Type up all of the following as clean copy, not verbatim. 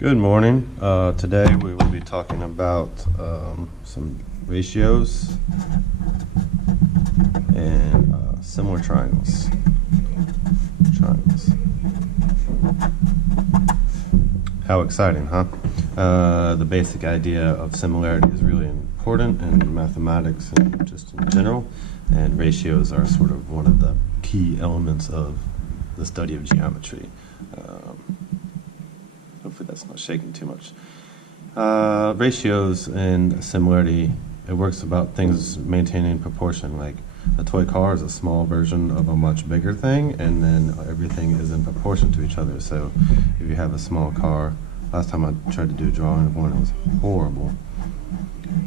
Good morning. Today we will be talking about some ratios and similar triangles. How exciting, huh? The basic idea of similarity is really important in mathematics and just in general, and ratios are sort of one of the key elements of the study of geometry. Hopefully that's not shaking too much. Ratios and similarity, it works about things maintaining proportion. Like a toy car is a small version of a much bigger thing, and then everything is in proportion to each other. So if you have a small car, last time I tried to do a drawing of one, it was horrible.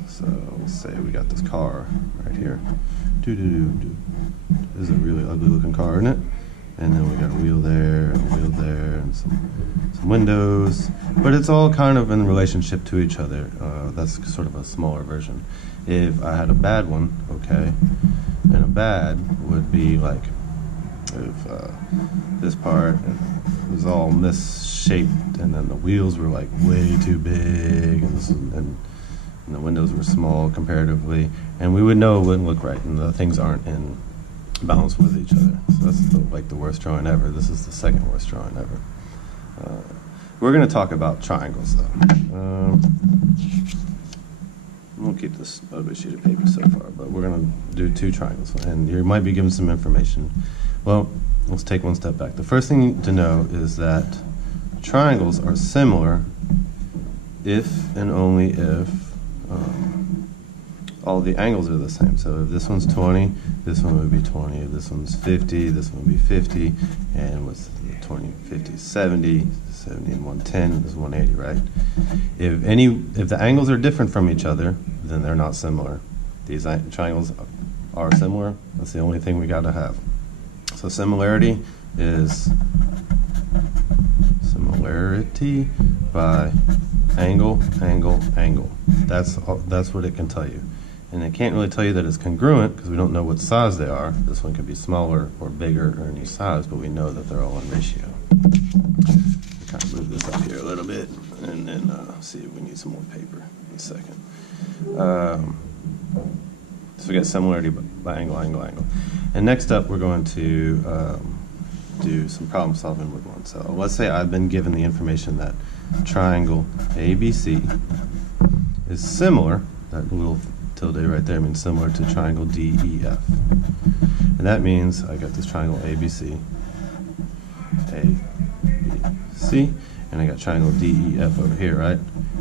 So let's say we got this car right here. This is a really ugly looking car, isn't it? And then we got a wheel there, and a wheel there, and some windows. But it's all kind of in relationship to each other. That's sort of a smaller version. If I had a bad one, okay, and a bad would be like if this part was all misshaped, and then the wheels were like way too big, and the windows were small comparatively, and we would know it wouldn't look right, and the things aren't in balance with each other. So that's like the worst drawing ever. This is the second worst drawing ever. We're going to talk about triangles, though. We'll keep this ugly sheet of paper so far, but we're going to do two triangles, and you might be given some information. Well, let's take one step back. The first thing to know is that triangles are similar if and only if all the angles are the same. So if this one's 20, this one would be 20. If this one's 50, this one would be 50. And what's 20, 50, 70, 70 and 110 is 180, right? If the angles are different from each other, then they're not similar. These triangles are similar. That's the only thing we got to have. So similarity is similarity by angle, angle, angle. That's what it can tell you. And it can't really tell you that it's congruent because we don't know what size they are. This one could be smaller or bigger or any size, but we know that they're all in ratio. I'll kind of move this up here a little bit and then see if we need some more paper in a second. So we got similarity by angle, angle, angle. And next up, we're going to do some problem solving with one. So let's say I've been given the information that triangle ABC is similar, that little tilde right there means similar to triangle DEF. And that means I got this triangle ABC, ABC, and I got triangle DEF over here, right?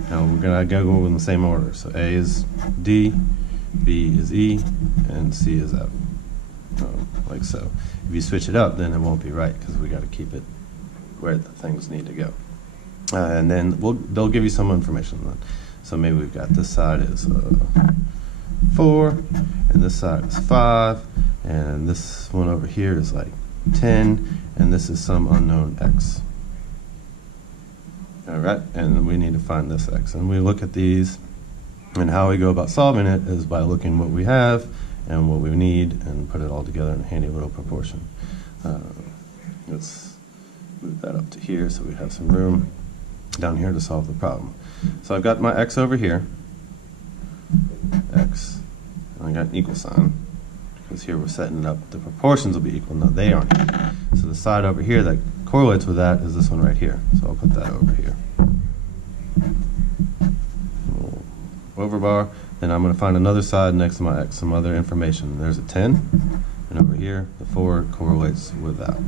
Now we're gonna go in the same order. So A is D, B is E, and C is F. Like so. If you switch it up, then it won't be right because we got to keep it where the things need to go. And then they'll give you some information then. So maybe we've got this side is 4, and this side is 5, and this one over here is like 10, and this is some unknown x. All right, and we need to find this x. And we look at these, and how we go about solving it is by looking what we have and what we need and put it all together in a handy little proportion. Let's move that up to here so we have some room down here to solve the problem. So I've got my x over here, x, and I got an equal sign, because here we're setting it up, the proportions will be equal. No, they aren't equal. So the side over here that correlates with that is this one right here. So I'll put that over here. Over bar, then I'm going to find another side next to my x, some other information. There's a 10, and over here, the 4 correlates with that.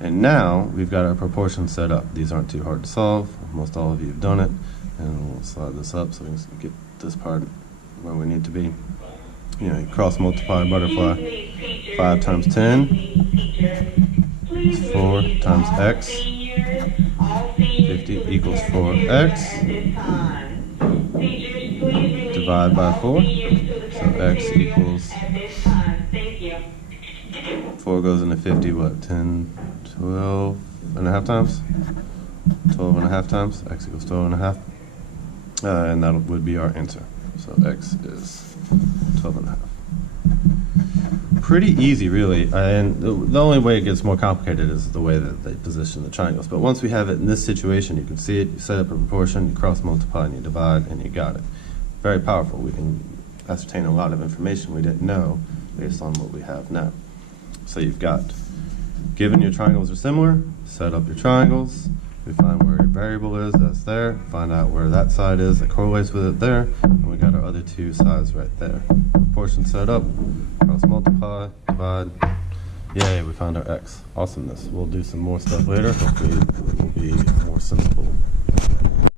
And now we've got our proportions set up. These aren't too hard to solve. Most all of you have done it. And we'll slide this up so we can get this part where we need to be. You know, you cross multiply, butterfly. 5 times 10 is 4 times x. 50 equals 4x. Divide by 4. So x equals 4 goes into 50, what, 10, 12 and a half times? 12 and a half times, x equals 12 and a half. And that would be our answer. So x is 12 and a half. pretty easy, really. And the only way it gets more complicated is the way that they position the triangles. But once we have it in this situation, you can see it, you set up a proportion, you cross multiply, and you divide, and you got it. Very powerful. We can ascertain a lot of information we didn't know based on what we have now. So you've got, given your triangles are similar, set up your triangles. We find where your variable is, that's there. Find out where that side is that correlates with it there. And we got our other two sides right there. Proportion set up, cross multiply, divide. Yay, we found our x. Awesomeness. We'll do some more stuff later. Hopefully it will be more sensible.